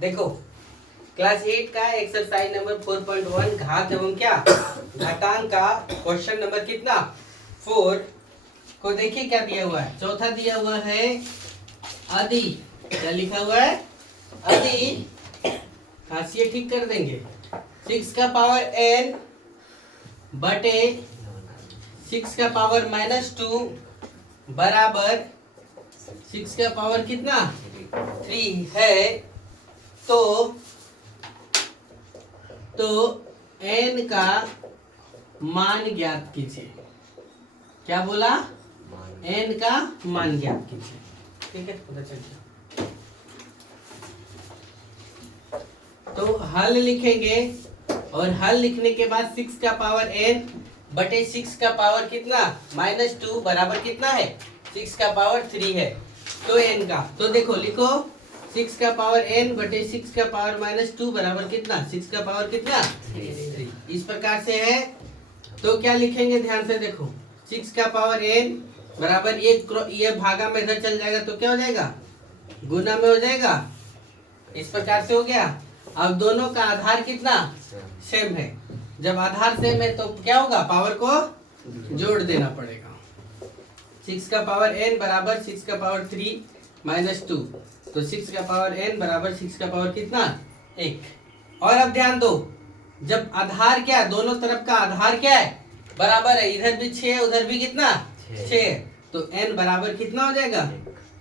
देखो क्लास 8 का exercise number 4.1 घात एवं क्या घातांक का क्वेश्चन नंबर कितना 4 को देखिए क्या दिया हुआ है। चौथा दिया हुआ है आदि, क्या लिखा हुआ है आदि, खासियत ठीक कर देंगे 6 का पावर n बटे 6 का पावर -2 बराबर 6 का पावर कितना 3 है। तो n का मान ज्ञात कीजिए। क्या बोला? n का मान ज्ञात कीजिए। ठीक है, पता चल गया। तो हल लिखेंगे और हल लिखने के बाद 6 का पावर n बटे 6 का पावर कितना -2 बराबर कितना है 6 का पावर 3 है। तो n का, तो देखो लिखो 6 का पावर n बटे 6 का पावर -2 बराबर कितना 6 का पावर कितना 3। इस प्रकार से है। तो क्या लिखेंगे ध्यान से देखो 6 का पावर n बराबर ये भागा में इधर चल जाएगा तो क्या हो जाएगा गुना में हो जाएगा। इस प्रकार से हो गया। अब दोनों का आधार कितना सेम है। जब आधार सेम है तो क्या होगा पावर को जोड़ देना पड़ेगा। 6 का पावर n बराबर 6 का पावर 3 -2, तो 6 का पावर n बराबर 6 का पावर कितना 1। और अब ध्यान दो जब आधार क्या है दोनों तरफ का आधार क्या है बराबर है, इधर भी 6 उधर भी कितना 6, तो n बराबर कितना हो जाएगा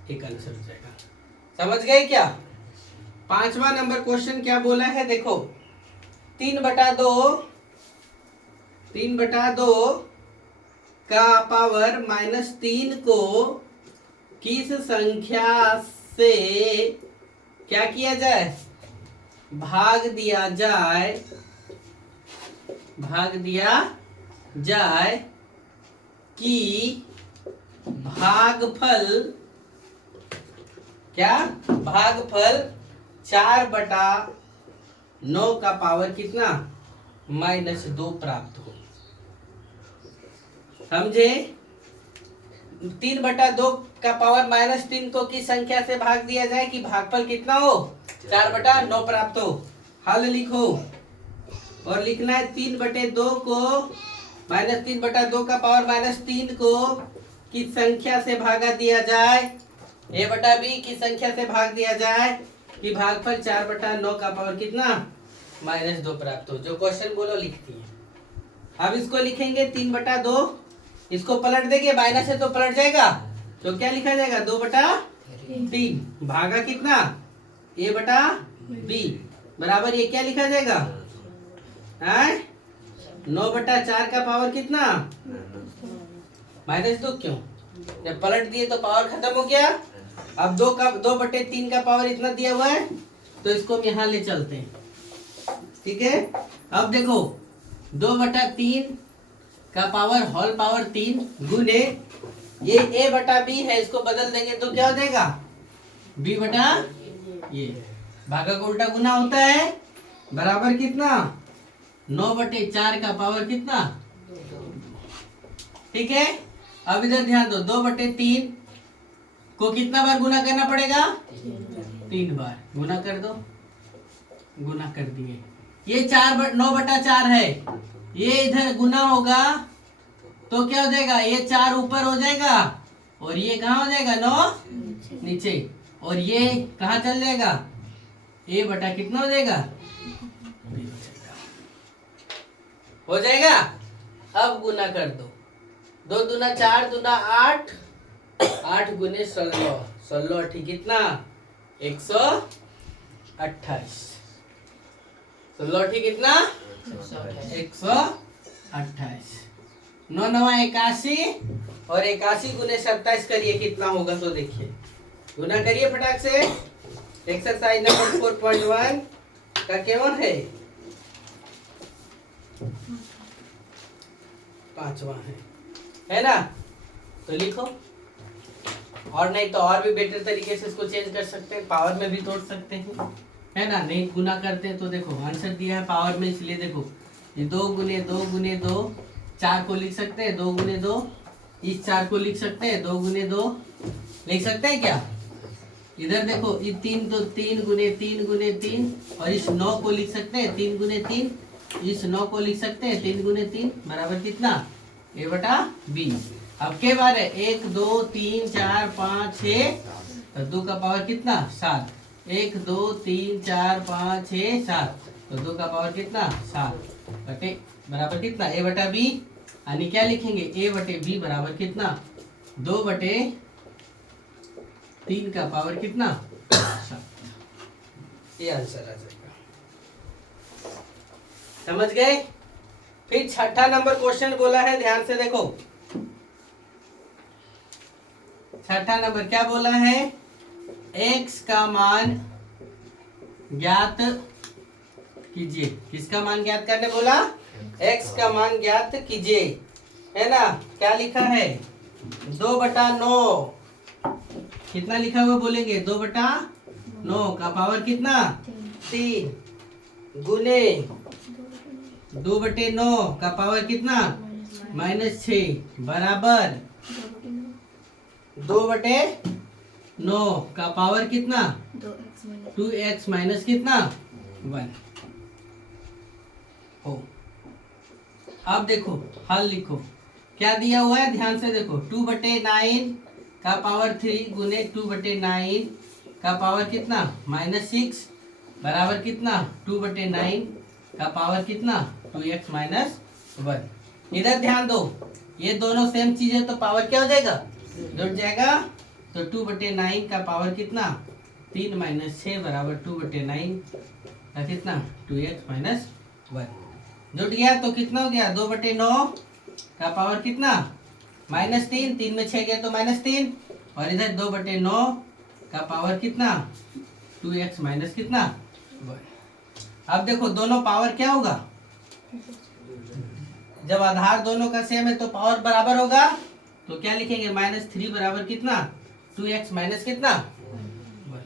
1 आंसर हो जाएगा। समझ गए क्या? 5वां नंबर क्वेश्चन क्या बोला है देखो 3/2 का पावर -3 को किस संख्या से क्या किया जाए भाग दिया जाए कि भागफल 4/9 का पावर कितना -2 प्राप्त हो। समझे? 3/2 का पावर -3 को किस संख्या से भाग दिया जाए कि भागफल कितना हो 4/9 प्राप्त हो। हल लिखो और लिखना है 3/2 को -3/2 का पावर -3 को किस संख्या से भागा दिया जाए a/b की संख्या से भाग दिया जाए कि भागफल 4/9 का पावर कितना -2 प्राप्त हो। जो क्वेश्चन बोलो लिखती है। अब इसको लिखेंगे 3/2, इसको पलट देंगे माइनस है तो पलट जाएगा तो क्या लिखा जाएगा 2/3 भागा कितना a/b बराबर ये क्या लिखा जाएगा 9/4 का पावर कितना -2 क्यों जब पलट दिए तो पावर खत्म हो गया। अब 2/3 का पावर इतना दिया हुआ है तो इसको हम यहाँ ले चलते हैं। ठीक है, अब देखो 2/3 का पावर होल पावर 3 गुने ये a/b है, इसको बदल देंगे तो क्या हो जाएगा b/, ये भागा का उल्टा गुना होता है बराबर कितना 9/4 का पावर कितना। ठीक है, अब इधर ध्यान दो 2/3 को कितना बार गुना करना पड़ेगा 3 बार गुना कर दो। गुना कर दिए ये 9/4 है, ये इधर गुना होगा तो क्या हो जाएगा ये 4 ऊपर हो जाएगा और ये कहाँ हो जाएगा 9 नीचे, और ये कहाँ चल जाएगा a/ कितना हो जाएगा हो जाएगा। अब गुना कर दो 2 दूना 4 दूना 8 8 गुने 16 16 ठीक कितना 128 16 ठीक कितना 128 9 9 81 और 81 गुने 27 करिए कितना होगा तो देखिए गुना करिए फटाक से। एक्सरसाइज नंबर 4.1 का केवल है 5वां है ना। तो लिखो और नहीं तो और भी बेटर तरीके से इसको चेंज कर सकते हैं, पावर में भी तोड़ सकते हैं है ना। नहीं गुना करते हैं तो देखो आंसर दिया है पावर में, इसलिए देखो ये 2 गुने 2 गुने 2 4 को लिख सकते हैं 2 गुने 2, इस 4 को लिख सकते हैं 2 गुने 2 लिख सकते हैं क्या? इधर देखो, ये 3 तो 3 गुने 3 गुने 3, और इस 9 को लिख सकते हैं 3 गुने 3, इस 9 को लिख सकते हैं 3 गुने 3 बराबर कितना? ए बटा बी। अब के बार है 1 2 3 4 5 6, तो 2 का पावर कितना? 7। 1 2 3 4 5 6 7, तो 2 का पावर कितना? 7 बटे बराबर कितना? ए बटा बी। यानी क्या लिखेंगे? ए बटे बी बराबर कितना? 2 बटे 3 का पावर कितना? 7। ये आंसर आ जाएगा। समझ गए? फिर छठा नंबर क्वेश्चन बोला है, ध्यान से देखो। छठा नंबर क्या बोला है? x का मान ज्ञात कीजिए। किसका मान ज्ञात करने बोला? x का मान ज्ञात कीजिए, है ना? क्या लिखा है? 2/9। कितना लिखा हुआ बोलेंगे? 2/9 का पावर कितना? 3 गुने 2/9 का पावर कितना? -6 बराबर 2/9 का पावर कितना? 2x माइनस कितना? 1 हो। अब देखो हल लिखो, क्या दिया हुआ है ध्यान से देखो। 2/9 का पावर 3 गुने 2/9 का पावर कितना? -6 बराबर कितना? 2/9 का पावर कितना? 2x minus 1। इधर ध्यान दो, ये दोनों सेम चीज है तो पावर क्या हो जाएगा? जुड़ जाएगा। तो 2/9 का पावर कितना? 3 - 6 बराबर 2/9 का कितना? 2x minus 1। जुड़ गया तो कितना हो गया? 2/9 का पावर कितना? -3, 3 में 6 गया तो -3, और इधर 2/9 का पावर कितना? 2x माइनस कितना? 1। अब देखो दोनों पावर क्या होगा? जब आधार दोनों का सेम है तो पावर बराबर होगा, तो क्या लिखेंगे? -3 बराबर कितना? 2x माइनस कितना? 1।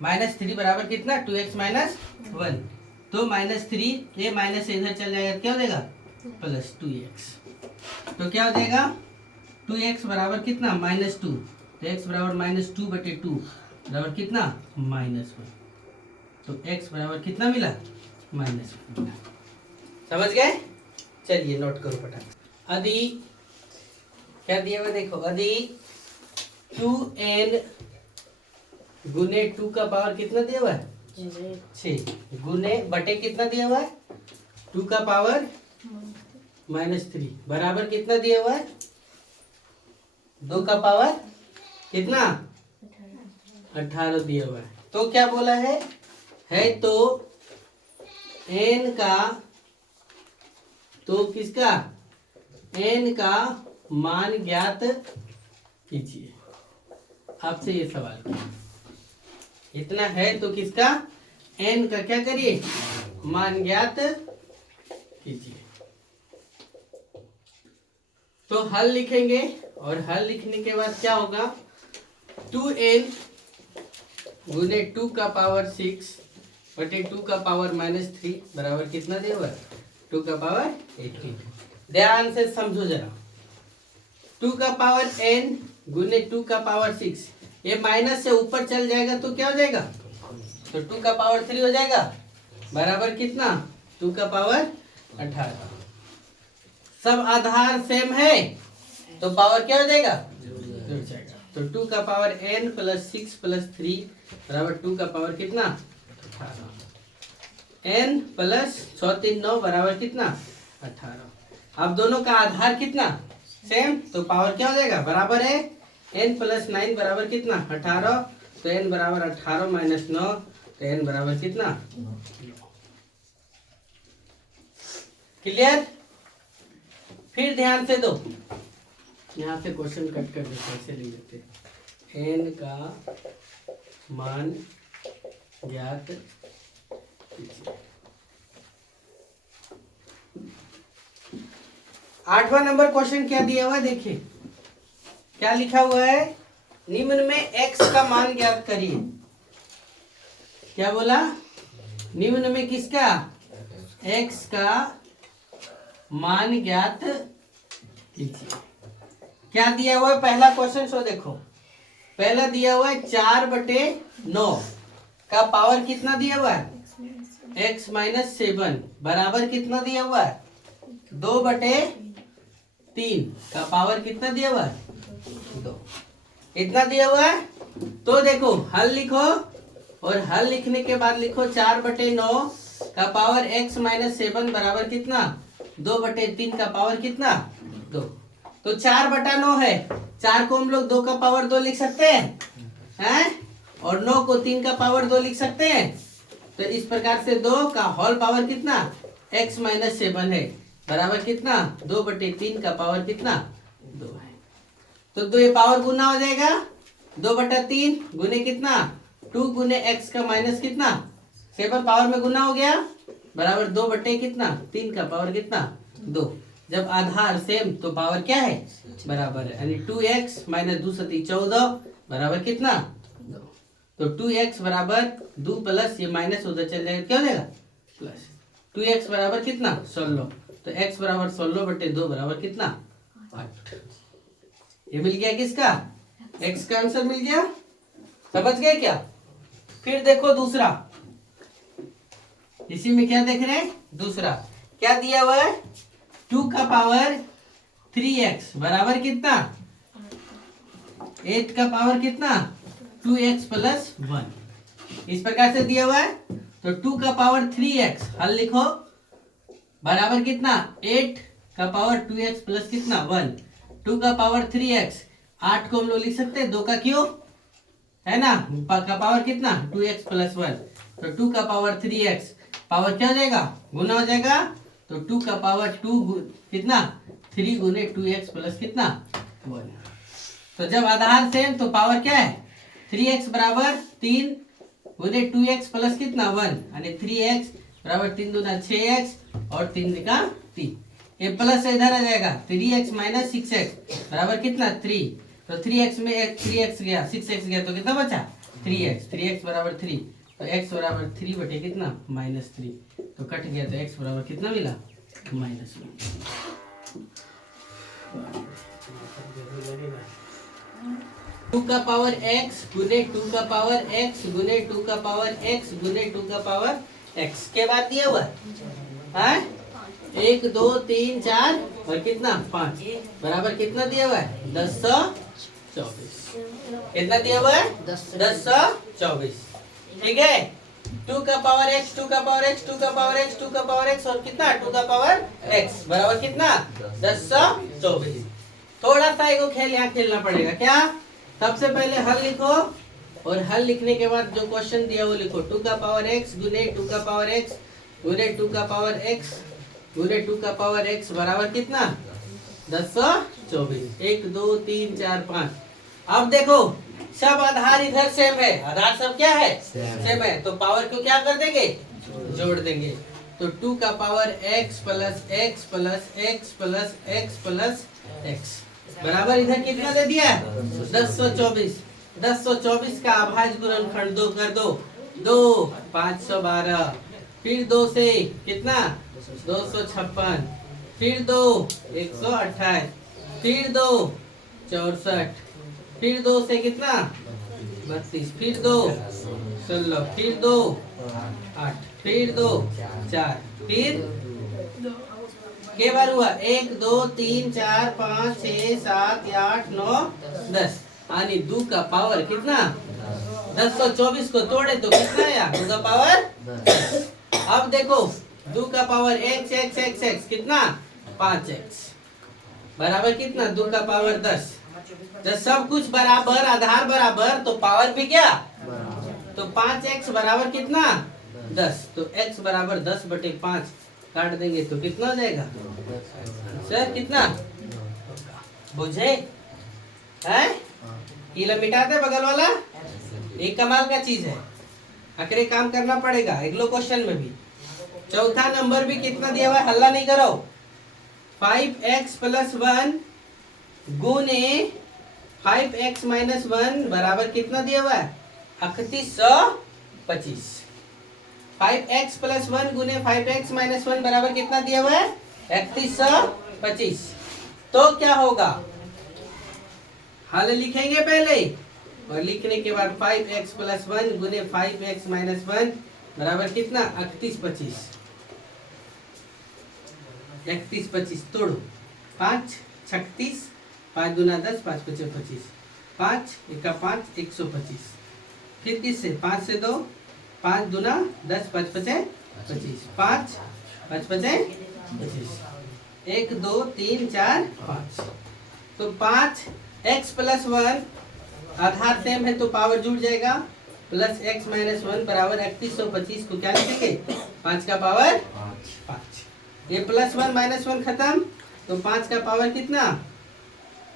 -3 बराबर कितना? 2x minus 1। तो -3, ये माइनस इधर चल जाएगा, क्या हो जाएगा? +2x। तो क्या हो जाएगा? 2x बराबर कितना? -2, तो x बराबर -2/2 बराबर कितना? -1। तो x बराबर कितना मिला? -1। समझ गए? चलिए नोट करो फटाफट। यदि क्या दिया हुआ देखो, यदि 2n गुने 2 का पावर कितना दिया हुआ है? 6 गुने बटे कितना दिया हुआ है? 2 का पावर -3 बराबर कितना दिया हुआ है? 2 का पावर कितना? 18 दिया हुआ है। तो क्या बोला है? तो n का, तो किसका? n का मान ज्ञात कीजिए। आपसे ये सवाल किया, इतना है तो किसका? n का क्या करिए? मान ज्ञात कीजिए। तो हल लिखेंगे, और हल लिखने के बाद क्या होगा? 2n गुने 2 का पावर 6 बटे 2 का पावर -3 बराबर कितना दिया हुआ है? 2 का पावर 18। ध्यान से समझो जरा। 2 का पावर n गुने 2 का पावर 6, ये माइनस से ऊपर चल जाएगा तो क्या हो जाएगा? तो 2 का पावर 3 हो जाएगा बराबर कितना? 2 का पावर 18। सब आधार सेम है तो पावर क्या हो जाएगा? जुड़ जाएगा। तो 2 का पावर n + 6 + 3 बराबर 2 का पावर कितना? 18। n + 6 3 9 बराबर कितना? 18। अब दोनों का आधार कितना? सेम, तो पावर क्या हो जाएगा? बराबर है। n + 9 बराबर कितना? 18। तो n बराबर 18 - 9, तो n बराबर कितना? क्लियर? फिर ध्यान से दो, यहाँ से क्वेश्चन कट कर देते, ऐसे लिख देते। n का मान ज्ञात कीजिए। 8वां नंबर क्वेश्चन क्या दिया हुआ है देखिए, क्या लिखा हुआ है? निम्न में x का मान ज्ञात करिए। क्या बोला? निम्न में किसका? x का मान ज्ञात कीजिए। क्या दिया हुआ है? पहला क्वेश्चन सो देखो, पहला दिया हुआ है 4/9 का पावर कितना दिया हुआ है x माइनस 7 बराबर कितना दिया हुआ है 2/3 का पावर कितना दिया हुआ है 2। इतना दिया हुआ है। तो देखो हल लिखो और हल लिखने के बाद लिखो 4/9 का पावर x माइनस 7 बराबर कितना 2/3 का पावर कितना 2। तो 4/9 है, 4 को हम लोग 2 का पावर 2 लिख सकते हैं और 9 को 3 का पावर 2 लिख सकते हैं। तो इस प्रकार से 2 का होल पावर कितना x माइनस 7 है बराबर कितना 2/3 का पावर कितना 2 है। तो 2 ये पावर गुना हो जाएगा 2/3 गुने कितना 2 गुने x का माइनस कितना 7 पावर में गुना हो गया बराबर 2 कितना 3 का पावर कितना 2। जब आधार सेम तो पावर क्या है बराबर है, यानी 2x माइनस 2 सती 14 बराबर कितना 2। तो 2x बराबर 2 प्लस ये माइनस उधर चल जाएगा क्या हो जाएगा प्लस 2x बराबर कितना 16। तो x बराबर 16/2 बराबर कितना 8। ये मिल गया किसका x का आंसर मिल गया। समझ गए क्या। फिर देखो दूसरा, इसी में क्या देख रहे हैं दूसरा क्या दिया हुआ है 2 का पावर 3x बराबर कितना 8 का पावर कितना 2x प्लस 1। इस प्रकार से दिया हुआ है। तो 2 का पावर 3x हल लिखो बराबर कितना 8 का पावर 2x प्लस कितना 1। 2 का पावर 3x 8 को हम लोग लिख सकते हैं 2 का क्यूब है ना का पावर कितना 2x प्लस 1। तो 2 का पावर 3x पावर क्या हो जाएगा गुना हो जाएगा। तो 2 का पावर 2 कितना 3 गुने 2x प्लस कितना 1। तो जब आधार सेम तो पावर क्या है 3x बराबर 3 गुने 2x प्लस कितना 1 यानी 3x बराबर 3 दूना 6x और 3 का 3। ये प्लस से इधर आ जाएगा 3x माइनस 6x बराबर कितना 3। तो 3x में 3x गया 6x गया तो कितना बचा 3x। 3x बराबर 3 तो x बराबर 3 बटे कितना -3 तो कट गया तो x बराबर कितना मिला -1। 2 का पावर x गुने 2 का पावर x गुने 2 का पावर x गुने 2 का पावर x के बाद दिया हुआ है 1 2 3 4 और कितना 5 बराबर कितना दिया हुआ है 1024। कितना दिया हुआ है 1024। ठीक है 2 का पावर x 2 का पावर x 2 का पावर x 2 का पावर x और कितना 2 का पावर x बराबर कितना 1024। थोड़ा सा एगो खेल यहाँ खेलना पड़ेगा क्या। सबसे पहले हल लिखो और हल लिखने के बाद जो क्वेश्चन दिया वो लिखो 2 का पावर x गुने 2 का पावर x गुने 2 का पावर x गुने 2 का पावर x बराबर कितना 1024। 1 2 3 4 5। अब देखो सब आधार इधर सेम है, आधार सब क्या है सेम है तो पावर को क्या कर देंगे जोड़ देंगे। तो 2 का power x plus x plus x plus x plus x बराबर इधर कितना दे दिया 1024। 1024 का अभाज्य गुणनखंड 2 कर दो 2 512 फिर 2 से कितना 256 फिर 2 128 फिर 2 64 फिर 2 से कितना 32 फिर 2 16 फिर 2 8 फिर 2 4 फिर के बार हुआ 1 2 3 4 5 6 7 8 9 10 यानी 2 का पावर कितना 1024 को तोड़े तो कितना आया 2 का पावर। अब देखो 2 का power x x x x कितना 5x बराबर कितना 2 का पावर 10। जब सब कुछ बराबर आधार बराबर तो पावर भी क्या तो 5x बराबर कितना 10। तो x बराबर 10/5 काट देंगे तो कितना हो जाएगा सर कितना बुझे है कीला मिटाते बगल वाला। एक कमाल का चीज है आखिर काम करना पड़ेगा अगले क्वेश्चन में भी। चौथा नंबर भी कितना दिया हुआ है हल्ला नहीं करो 5x प्लस 1 गुने 5x माइनस 1 बराबर कितना दिया हुआ है 3125। 5x प्लस 1 गुने 5x माइनस 1 बराबर कितना दिया हुआ है 3125। तो क्या होगा हल लिखेंगे पहले और लिखने के बाद 5x + 1 गुने 5x - 1 बराबर कितना 31 25 31 25 तोड़ो 5 36 5 दूना 10 5 5 25 5 1 5 125 फिर किससे 5 से 2 5 दूना 10 5 5 25 5 5 5 25 1 2 3 4 5 तो 5x + 1 आधार सेम है तो पावर जुड़ जाएगा प्लस x - 1 बराबर 3125 को क्या लिखेंगे 5 का पावर 5 ये +1 - 1 खत्म तो 5 का पावर कितना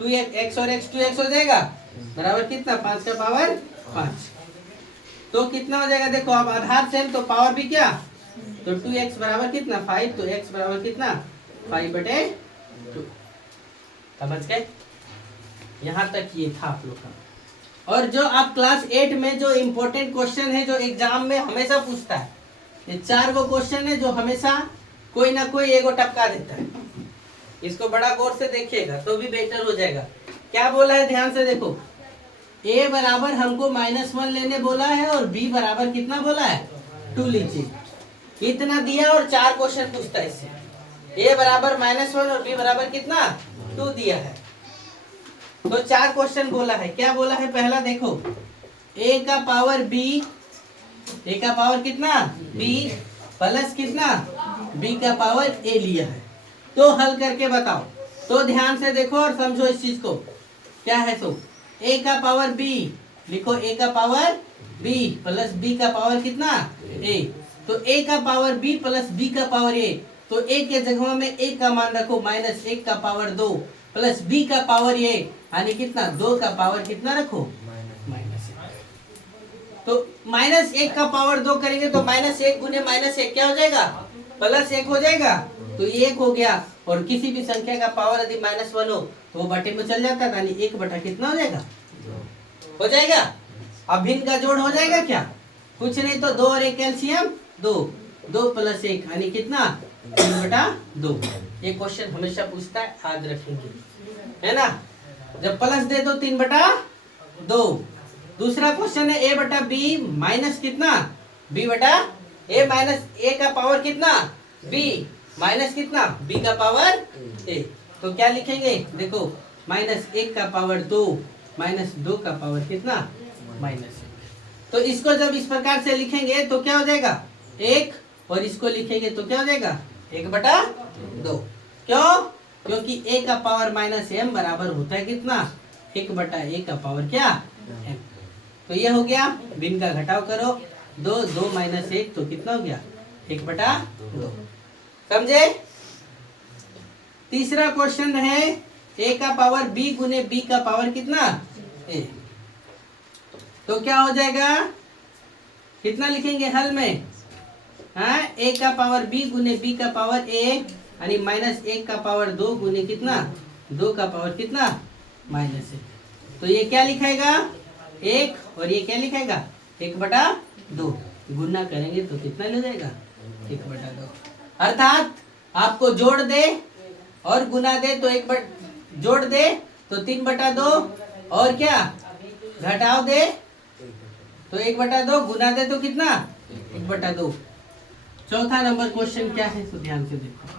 2x और x 2x हो जाएगा बराबर कितना 5 का पावर 5 तो कितना हो जाएगा देखो अब आधार सेम तो पावर भी क्या तो 2x बराबर कितना 5 तो x बराबर कितना 5/2 समझ गए यहाँ तक ये था आप लोग का। और जो आप क्लास 8 में जो इम्पोर्टेंट क्वेश्चन है जो एग्जाम में हमेशा पूछता है ये 4 गो क्वेश्चन है जो हमेशा कोई ना कोई एगो टपका देता है इसको बड़ा गौर से देखिएगा तो भी बेटर हो जाएगा। क्या बोला है ध्यान से देखो a बराबर हमको -1 लेने बोला है और b बराबर कितना बोला है 2 लीजिए इतना दिया और 4 क्वेश्चन पूछता है इससे a बराबर -1 और b बराबर कितना 2 दिया है तो 4 क्वेश्चन बोला है। क्या बोला है पहला देखो a का पावर b a का पावर कितना b प्लस कितना b का पावर a लिया है तो हल करके बताओ तो ध्यान से देखो और समझो इस चीज को क्या है तो a का पावर b लिखो a का पावर b प्लस b का पावर कितना a तो a का पावर b प्लस b का पावर a तो a के जगह में a का मान रखो -1 का पावर 2 प्लस b का पावर a यानी कितना 2 का पावर कितना रखो -1 तो -1 का पावर 2 करेंगे तो -1 गुने -1 क्या हो जाएगा +1 हो जाएगा तो ये 1 हो गया और किसी भी संख्या का पावर यदि -1 हो तो वो बटे में चल जाता है यानी 1 बटा कितना हो जाएगा हो जाएगा। अब भिन्न का जोड़ हो जाएगा क्या कुछ नहीं तो 2 और 1 कैल्शियम 2 2 + 1 यानी कितना 3/2 ये क्वेश्चन हमेशा पूछता है याद रखेंगे है ना जब प्लस दे दो 3/2 दूसरा क्वेश्चन है a बटा b माइनस कितना b बटा a माइनस a का पावर कितना b माइनस कितना b का पावर a तो क्या लिखेंगे देखो -1 का पावर 2 -2 का पावर कितना -1 तो इसको जब इस प्रकार से लिखेंगे तो क्या हो जाएगा 1 और इसको लिखेंगे तो क्या हो जाएगा 1/2 क्यों क्योंकि a का पावर -m बराबर होता है कितना 1/a का पावर क्या m तो ये हो गया भिन्न का घटाव करो 2 2 - 1 तो कितना हो गया 1/2 समझे। तीसरा क्वेश्चन है a का पावर b गुने b का पावर कितना a तो क्या हो जाएगा कितना लिखेंगे हल में हाँ a का पावर b गुने b का पावर a यानी -1 का पावर 2 गुने कितना 2 का पावर कितना -1 तो ये क्या लिखाएगा 1 और ये क्या लिखाएगा 1/2 गुना करेंगे तो कितना ले जाएगा 1/2 अर्थात आपको जोड़ दे और गुना दे तो जोड़ दे तो 3/2 और क्या घटाव दे तो 1/2 गुना दे तो कितना 1/2। चौथा नंबर क्वेश्चन क्या है तो ध्यान से देखो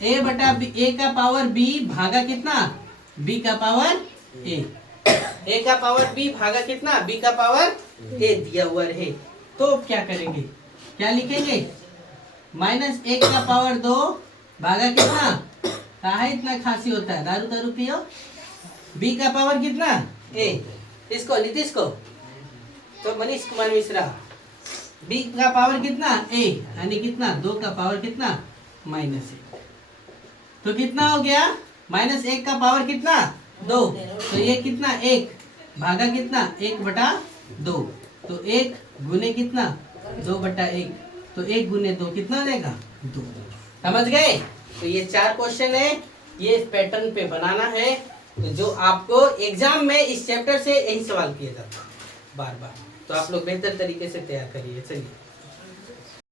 a बटा a का पावर b भागा कितना b का पावर a का पावर b भागा कितना b का पावर a दिया हुआ है तो क्या करेंगे क्या लिखेंगे -1 का पावर 2 भागा कितना कहा इतना खांसी होता है दारू दारू पियो b का पावर कितना a इसको नीतीश को तो मनीष कुमार मिश्रा b का पावर कितना a यानी कितना 2 का पावर कितना -1 तो कितना हो गया -1 का पावर कितना 2 तो ये कितना 1 भागा कितना 1/2 तो 1 गुने कितना 2/1 तो 1 गुने 2 कितना हो जाएगा 2 समझ गए। तो ये 4 क्वेश्चन है ये इस पैटर्न पे बनाना है तो जो आपको एग्जाम में इस चैप्टर से यही सवाल किया जाता है बार बार तो आप लोग बेहतर तरीके से तैयार करिए चलिए।